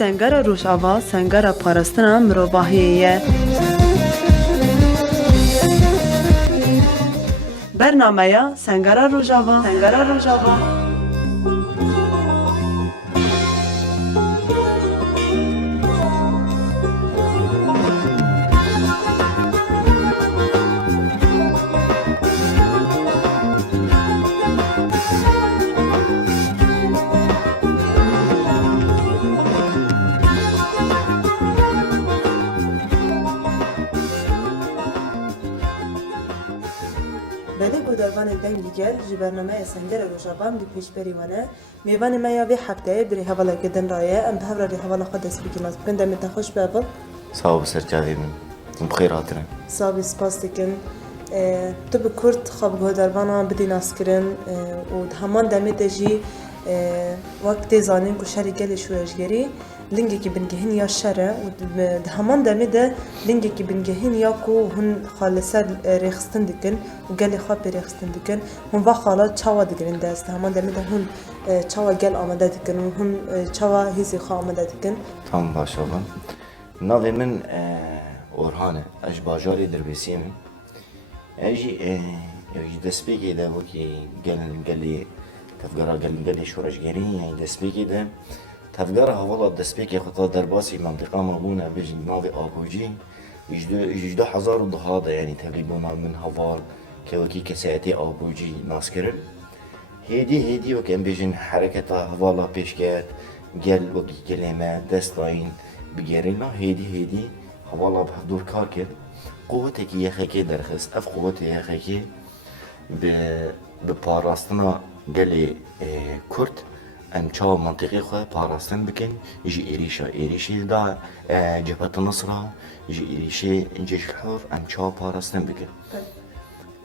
Sengera Rojava sengera parastina mirovahiyê ye. Bernameya Sengera Rojava. Bede bu dervanê dengî gel ji bernameya Sengera Rojava di pêşberî wane mêvanê me ya vê hefteyê bi rêhevaleke din raye em bi hevra rêhevala xwe dest bikin nas bikin demê te xweş be ev. Sağ ol serçavê min. Bixêr hatine. Sabî spas dikin. Tu bi Kurd xwe bi dervana bidî naskirin û di heman demê de jî wek tê zanîn ku şerê gelê şûrejgerî lingekî bingehîn ya şer e û di heman demê de lingekî bingehîn ya ku hûn xwe li ser rêxistin dikin û gelê xwe pê rêxistin dikin hûn va xala çawa digirin dest di heman demê de hûn çawa gel amade dikin û hûn çawa hêzê xwe amade dikin. Tam baş olun. Navê min Orhan e. Ez ji bajarê Dirbêsiyê me. Ez jî destpêkê de wekî gelê tevgera gelê şoreşgerî yani destpêkê de tevgera hevala destpêkê xwe ta derbasî mentıqa me bûne bêjin navê Apûcî ji 2010 de yani tevlîbûna min heval kewekî kesayetê Apûcî naskirin. Hêdî wek em bêjin hereketa hevala pêşket gel wekî gelê me dest dayîn bigerîna hêdî hevala bi hevdûr kar kir quwetekî yexekê derxist. Ev quwetê yexekê bi parastina gelê Kurd em çawa mantıqê xwe parastin bikin ji êrişê da Cephet-i Nusra ji êrişê Cejhur em çawa parastin bikin.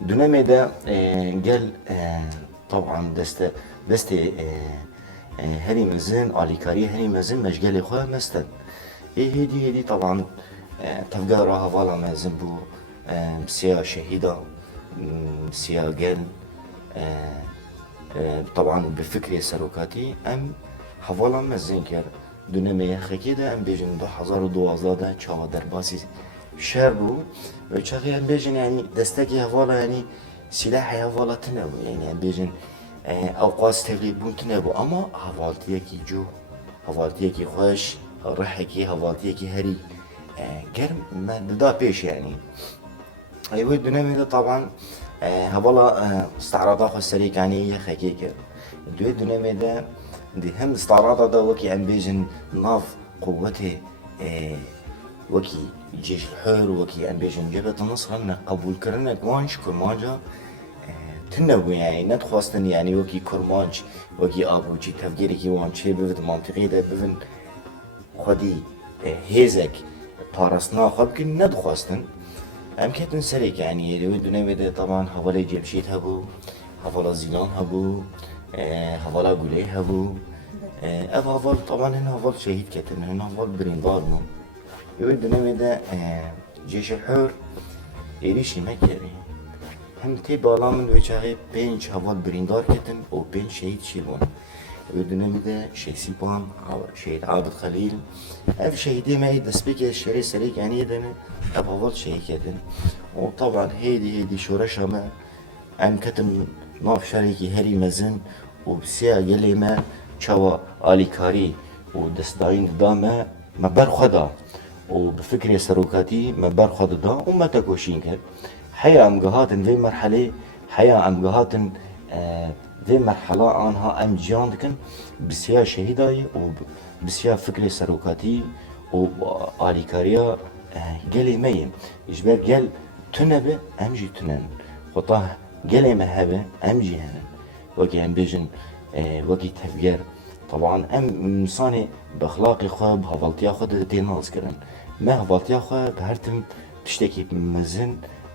Dönemê de gel taban destê herî mezin alîkarî herî mezin mejgelê xwe mestin. Hêdî taban tevgera hevala mezin bû siya şehîda siya gel طبعا بفكري سلوكاتي ام حوالا مزين كر دونما يخكي ده ام بيجن 2012 ده çava derbasi şer bu ve çağı ام بيجن yani desteki havala yani silah havala tine bu yani ام بيجن اوقاس تغلي بون tine bu ama havaltiye ki jo havaltiye ki hoş rahki havaltiye ki heri germ ما da peş yani ايوه دونما ده طبعا هبلا استعراضات السريع يعني هي خكيكة دوي دونما ده دي هم استعراضات ده وكي عم بيجن ناف قوته وكي جيش الحر وكي عم بيجن جبهة النصر من قبول كرنا كوانش كرمانجا تنبو يعني ندخواستن يعني وكي كرمانج وكي أبوجي تفجيري كي وانش هي بفد منطقي ده بفن خدي هيزك بارسنا خد كن ندخواستن ام كتن سريك يعني لو دونما ده طبعا حوالا جمشيد هبو حوالا زيلان هبو حوالا قولي هبو اف حوال طبعا هنا حوال شهيد كتن هنا حوال بريندار مو لو دونما ده جيش الحر إيريشي مكري هم تي بالا من وجهي بينج حوال بريندار كتن و بين شهيد شيلون لو دونما ده شيسيبان شهيد عابد خليل اف شهيدي ما يدسبيك الشري سريك يعني يدنا أفضل شيء كده وطبعا هيدي شورشة ما أم كتم ناف شريكي هري مزن وبسيا يلي ما شوا آلي كاري ودستاين داما ما برخدا وبفكري سروكاتي ما برخدا دا وما تكوشين كده حيا أم جهاتن في مرحلة حيا أم جهاتن في مرحلة عنها أم جاندكن بسيا شهيداي وبسيا فكري سروكاتي وآلي كاريا gelê me ye ji ber gel tune be em jî tunen xweta gelê me hebe em jî hene wekî em bêjin wekî tevger taban em insanê bi exlaqê xwe bi hevaltiya xwe de tê nas kirin me hevaltiya xwe bi her tim tiştekî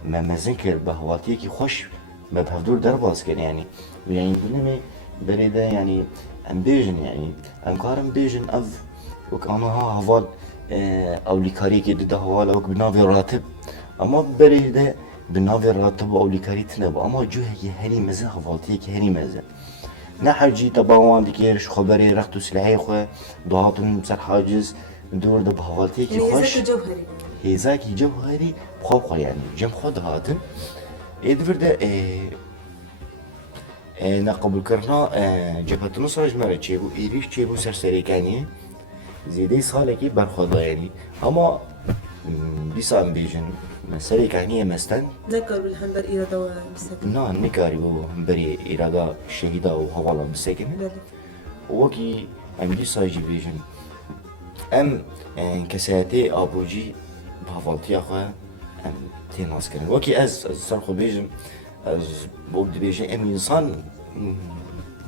mezin kir bi hevaltiyekî xweş me bi hevdûr derbas kir yani yani binême berê de yani em bêjin yani em karin bêjin ev wek aniha heval اولیکاری که دیده حوالا وک بناوی راتب اما بری ده بناوی راتب اولیکاری تنه با اما جوه که هری مزه حوالتیه که هری مزه نه حجی تباوان دیگرش خبری رخت و سلاحی خواه دهاتون سر حاجز دور ده بحوالتی که يعني خوش هزاك جوهري هیزاکی جوهری خواب خواه یعنی جم خود هاتن ایدور ده نقبول کرنا جبهت نصر جمره چه بو ایریش چه بو سرسری کنی زیده ساله کی برخواد یعنی اما بیسان بیجن سری کنی مستن نكر بالهنبر إيرادة ومساكن نه نکاری بو بری ایرادا شهیدا و حوالا بسکنه بله وکی ام بیسایجی بیجن ام کسایتی آبوجی بحوالتی خواه ام تیناس کرن وکی از سرخو بیجم از بود بیجن ام انسان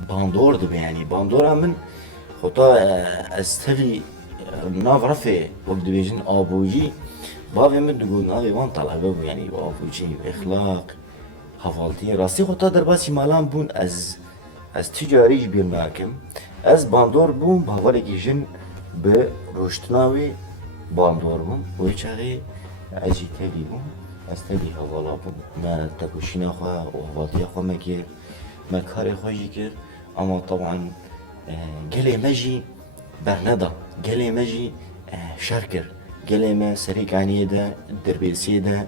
باندور دبی یعنی باندور من خطا از تفی ناف رفع وقت بیجن آبوجی باوی من دگو ناوی وان طلبه بو یعنی آبوجی اخلاق حوالتی راستی خطا در باسی مالان بون از تجاریش بیر ناکم از باندور بون باوری که جن به روشتناوی باندور بون و چاقی ازی تبی بون از تبی حوالا بون ما تکوشینا خواه و حوالتی خواه مکر ما کاری خوشی کرد اما طبعا گلی مجی برندا گلی مجی شرکر گلی ما سریک عنیه ده دربیسی ده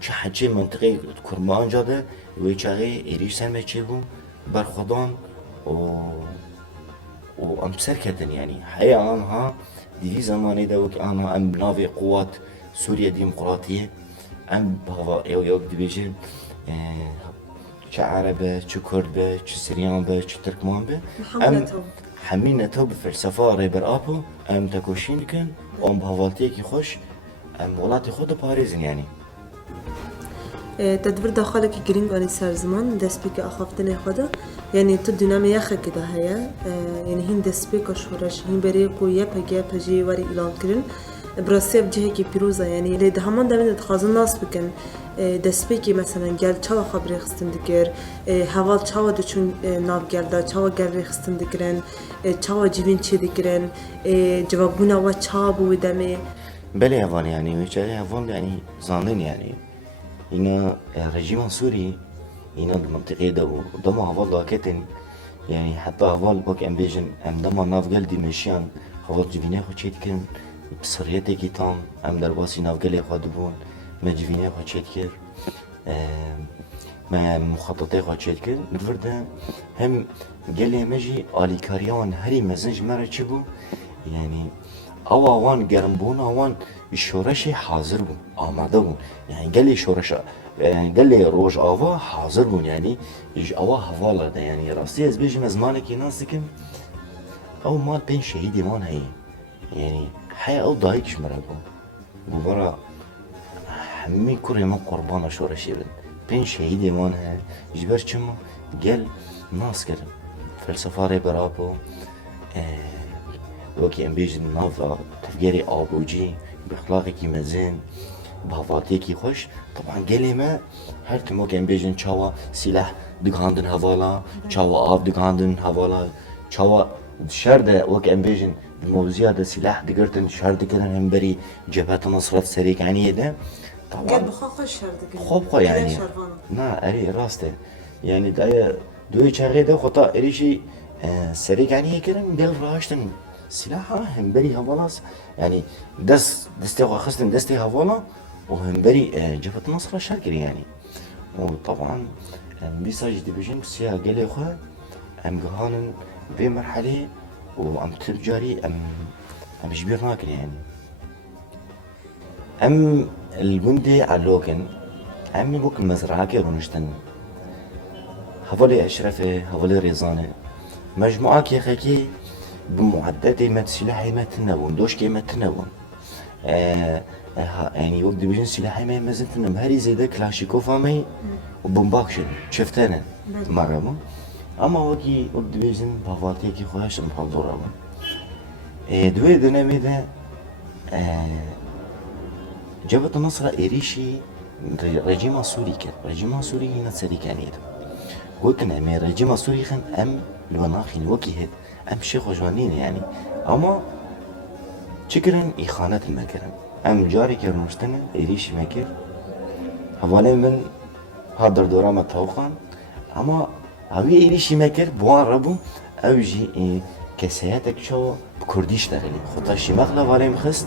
چه حجی منطقه کرمان جاده و چاقی ایریش سرمه چه بون برخودان و ام سرکتن يعني حقيقة آنها دي زماني ده وك آنها ام نافي قوات سوريا ديمقراطية ام بهوا يو دي بيجن چه عربه چه کرده چه سریان به چه ترکمان به محملتهم حمینته بفلسفه ریبر آپو ام تکوشین کن ام بهوالتی که خوش ام ولات خود پاریزن يعني تدبر داخلك جرينج على سر زمان دسبيك أخافتني خدا يعني تدنامي يخ كده هيا يعني هين دسبيك شورش هين بريكو يبهجي بهجي وري إعلان كرن براسي بجهة كي بيروزا يعني ليد همان دمين تخازن ناس بكن دسبيكي مثلا جال چاوا خبري خستن دكر هوال چاوا دچون ناف جال دا چاوا جال خستن دكرن چاوا جيبين چي دكرن جوابونا و چاوا بو دمي بله هوان يعني ويشاري هوان يعني زانين يعني اینا رژیم سوری اینا المنطقه ده دم هوال لاکتن يعني حتى هوال وك ام بيجن ام دم ناف گل دمشیان هوال جوینه خو چیت کن بصریت کی تام ام در باسی ناف گل خود بون ما جوینه خو چیت کر ما مخططه خو چیت کر دورده هم گل مجی آلیکاریان هری مزنج مره چی بو يعني او اوان گرم بون اوان شورش حاضر بون آماده بون يعني قال لي شورش يعني قال لي روج آوا حاضر بون يعني آوا حوالا ده يعني راستی از بیجم از مانه که ناسکم او مال بین شهیدی مان هی يعني حيا او دايكش مرا بون ببرا همي كوري من قربانا شورشي بن بين شهيدي مان هي جبر چما قال ناس كرم فلسفة ري برابو وكي ام بيجن نافا تفجيري آبوجي بأخلاقي كي مزين بهواتي كي خوش طبعا قالي ما هر كم وكي ام بيجن چاوا سلاح دقاندن هوالا چاوا آب دقاندن هوالا چاوا شرده وكي ام بيجن الموزيا ده سلاح دقرتن شرد كرن هم بري جبهة نصرت سريك عنيه ده قد طبعا بخاخش شردك خوب خو يعني نا اري راسته يعني دايا دوی چاقی ده خطا اریشی سریع عنیه کرن دل راشتن سلاحه هم بری هوالاس يعني دستي خستن دستي هوالا وهم بري جبهة النصر شاكر يعني وطبعا بيساج ديفيجن سيا قال اخوة ام قهانن في مرحلة وام تجاري ام جبير ناكل يعني ام الجندي علوكن ام بوك مزرعة كيرونشتن هفولي اشرفه هفولي ريزانه مجموعة كي خاكي بمعدات ما سلاحي ما تنون دوش كي ما تنون يعني وقت بيجن سلاحي ما مازلت نمهري زي ده كلاشيكوف امي وبومباكشن شفتنا مرة مو اما وقت بيجن بافاتي كي خوش محضورة دوي دنامي ده جبهة النصر إيريشي رجيم سوري كده رجيم سوري هنا سري كان يده وكن امي رجيم سوري خن ام المناخين وكي هيد ام شيخ وجوانين يعني اما شكرا إخانة المكرم ام جاري كرمشتنا إيريشي مكر حوالي من هادر دورا متوقعا اما هاوی ایریشی مکر بوان ربو او جی کسایتک چو کردیش دارلی خدا شیمخ لوالیم خست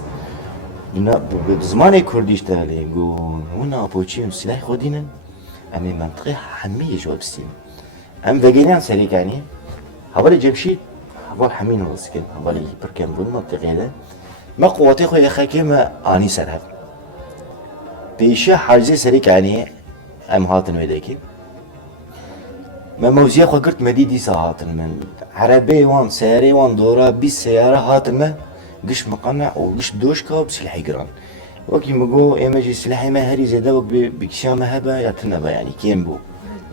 اینا به زمان کردیش دارلی گو هونا پوچی و سلاح خودینن امی منطقه حمیه جو بستیم ام وگینیان سریکانی حوالی جمشید حوال حمین واسکن حوالی برکن بود منطقه ده ما قواتي خويا خاكي ما اني سرهب بيشا حاجزي سريكاني ام هاتن ويداكي ما موزيه خو قلت مديدي ساعات من عربي وان سياري وان دورا بيس سيارة هاتن ما قش مقنع وقش دوشكا وبسلحي قران وكي مقو ايماجي سلاحي ما هري زيدا وك بكشا ما هبا يعتنبا يعني كيمبو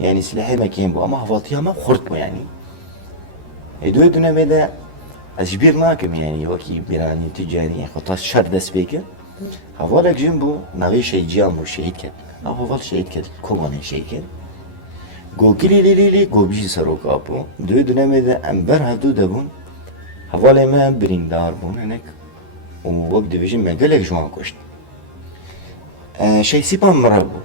يعني سلاحي ما كيمبو اما هفالتيها ما خورتمو يعني يدوي دونا ميدا اجبير ناكم يعني وكي بيراني تجاني خطاس شر دس بيكر هفالك جنبو نغي شي جامو شهيد كد هفال شهيد كد كوماني شهيد كد گو گلی لیلی گو بیشی سروک آپو دوی دنیمه ده امبر هفدو دبون حواله ما بریندار بون هنک و وقت دیویژن مگلک جوان کشت شی سیپان مرابو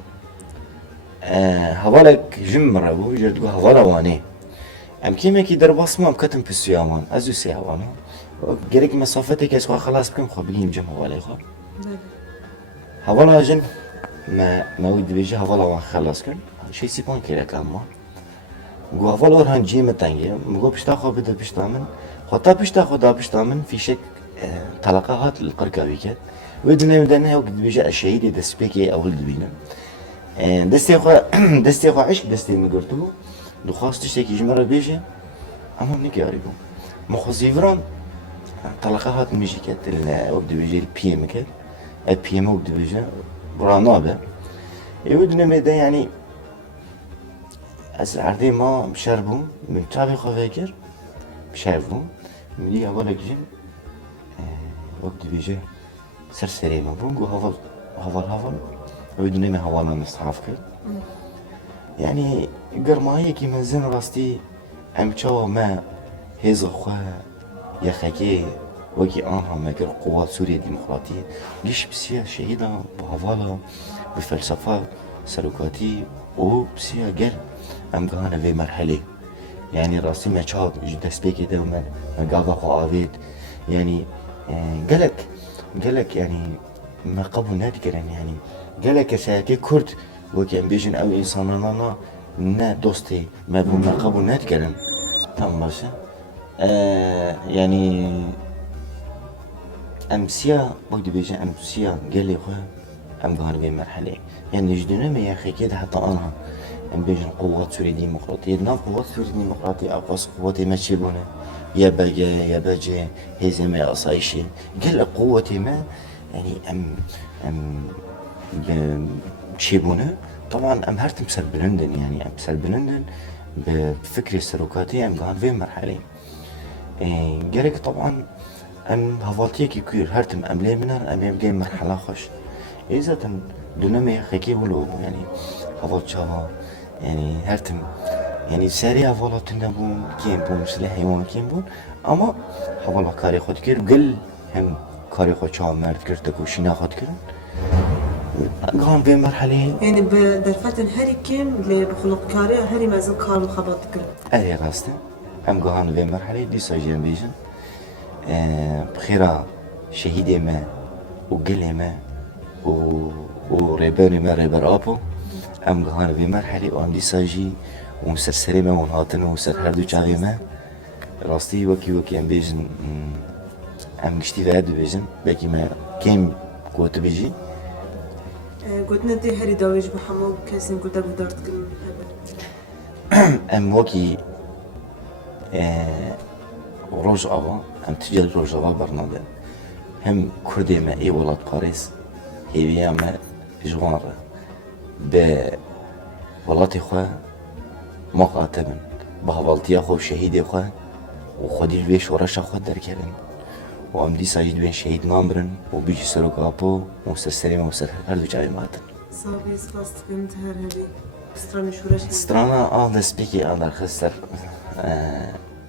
حوالك جم مرابو جردو حواله وانه ام کیمه کی در باسم ام کتم پسیامان ازو سیاوانه گرک مسافتی که اسخوا خلاص بکم خو بگیم جم حواله خو حواله جن ما ود دیویژن حواله وان خلاص کن شي سيبان كيرك اما قو فالور هنجي متانجي مقو بشتا خو بدا بشتا من خطا بشتا خو دا بشتا من في شك تلقاهات القرقاوي كات ودنا مدنا وقت بيجا الشهيد دسبيكي اول دبينا دستي خو عشق دستي مقرتو دو خاص تشتكي جمرة بيجي اما منك ياريبو مخو زيفران تلقاهات ميجي كات وقت بيجي البي ام كات البي ام وقت بيجا برانابه يودنا مدا يعني از عردی ما بشربون من تابی خواه کر بشربون میلی اولا کجیم وقت بیجه سرسری ما بون گو هوال و بدون ما هوالا نصحاف کرد يعني گرمایی که من زن راستی امچاو ما هز خواه یخکی وكي آنها مگر قوات سوريا الديمقراطية ليش بسيا شهيدة بهوالا بفلسفة سلوكاتي وبسيا قل ام قانا في مرحلة يعني راسي ما شاب دست بيكي ده وما قاضا خواهد يعني قالك يعني ما قبل نادكر يعني قالك ساعتي كرد وكان بيجن او انسانانا نا دوستي ما بو ما قبل نادكر تمام باشا يعني امسيا بودي بيجن امسيا قال لي خويا ام قانا في مرحلة يعني جدنا ما يا اخي كده حتى انا بيجن قوات سوريا الديمقراطية ناف قوات سوريا الديمقراطية أقص قواتي ما تشيلونه يا باجي هزي ما أصايشي قال قوتي ما يعني تشيبونه طبعا أم هرتم سر بلندن يعني أم سر بلندن بفكري السلوكاتي أم قاعد في مرحلة قالك طبعا أم هفالتي كير هرتم أم لي منها أم يبقى مرحلة خوش إذا تم دونما خيكي ولو يعني هفالت شابا يعني هرتم يعني ساري هفالا تنبون كيم بون مثل حيوان كيم بون اما هفالا كاري خود كير قل هم كاري خود شام مرد كرتك وشينا خود كيرن قام في مرحلة يعني بدرفتن هري كيم اللي بخلق كاري هري مازال كار مخابط كرن اي غاسته هم قام في مرحلة دي ساجين بيجن بخيرا شهيدي ما وقلي ما وريباني ما ريبر ابو ام قهان في مرحلة وام دي ساجي ومسرسري ما ونهاتن ومسر هردو چاوي ما راستي وكي ام بيجن ام قشتي فهدو بيجن باكي ما كيم قوتو بيجي قلتنا دي هري داويج بحمو كاسين قلتا بدارت كم ام وكي روج افا ام تجل روج افا برنامج هم كردي ما اي ولاد باريس هيبيا ما جوان ب ولاتي خواه مقاتبن بهوالتيا خو شهيدي خواه وخدي الويش ورشا خو دركبن وام دي ساجد بين شهيد نامبرن وبيجي سروك ابو ومسرسري ومسر هردو جاي ماتن صابي سباست كنت هرهبي ستراني شورش سترانا دس بيكي انا خسر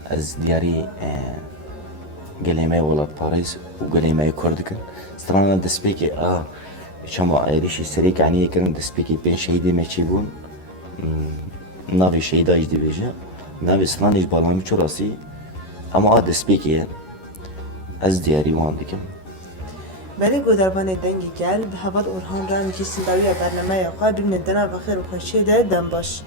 از دياري قليماي ولاد باريس وقليماي كردكن سترانا دس بيكي شما ايريشي سريك عني يكرن دس بيكي بين شهيدي ما تشيبون ناوی شهیدایش دیویجه ناوی سلانیش بالامی چوراسی اما آدس بکیه از دیاری وان دیکم بله گودربان دنگی گل به هوال اورهان رام کی سنداوی برنامه یا قاد من دنا بخیر و خوشی ده دم باش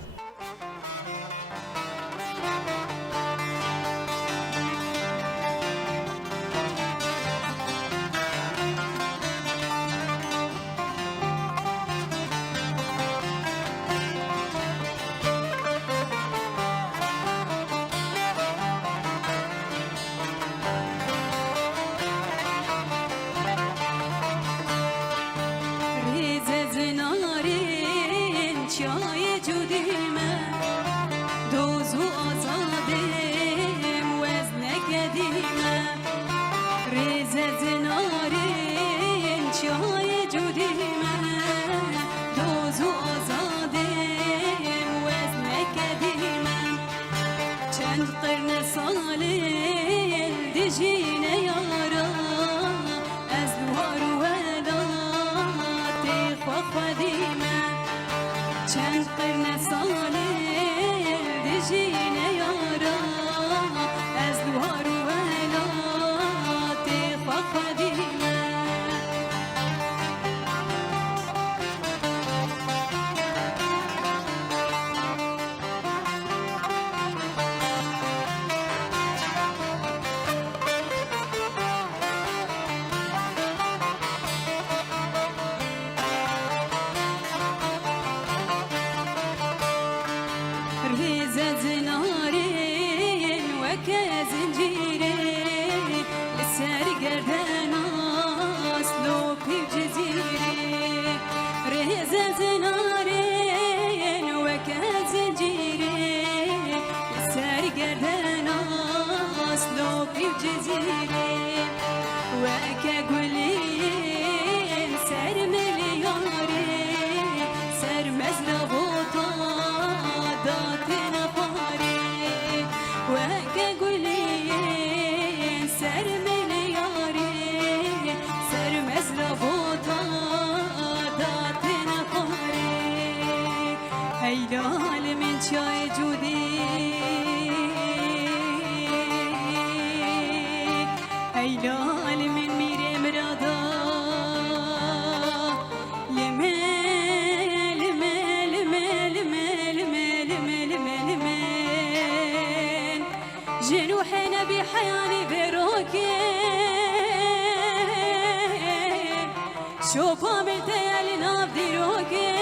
شوفا بتيال نافدي روكي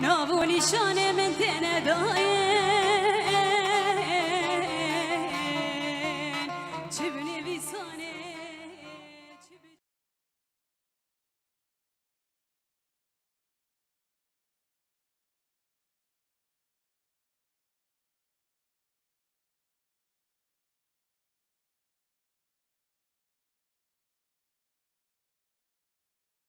نافو نشان من تنا دايم